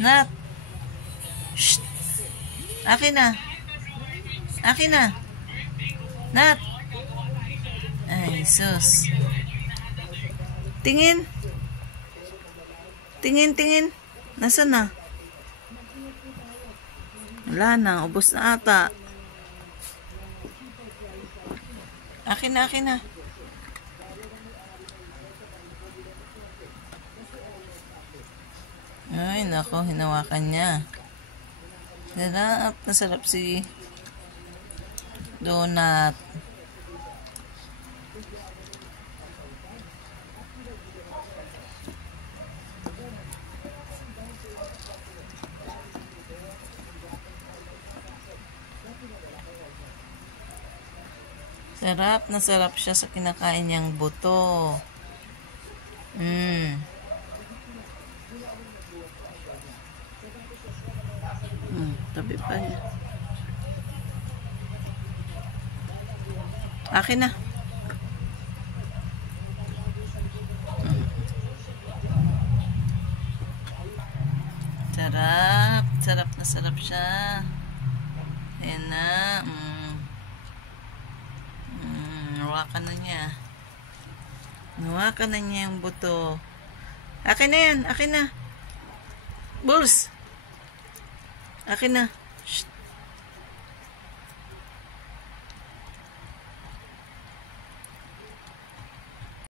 Nat. Shh. Akin na. Akin na. Nat. Ay, sus. Tingin. Tingin, tingin. Nasaan na? Wala na. Ubos na ata. Akin na, akin na. Ay, nako. Hinawakan niya. Sarap na sarap si Donut. Sarap na sarap siya sa kinakain niyang buto. Tabi pa niya. Akin na. Sarap. Sarap na sarap siya. Ayan na. Nawakan na niya. Nawakan na niya yung buto. Akin na yan. Akin na. Bulls. Akin na.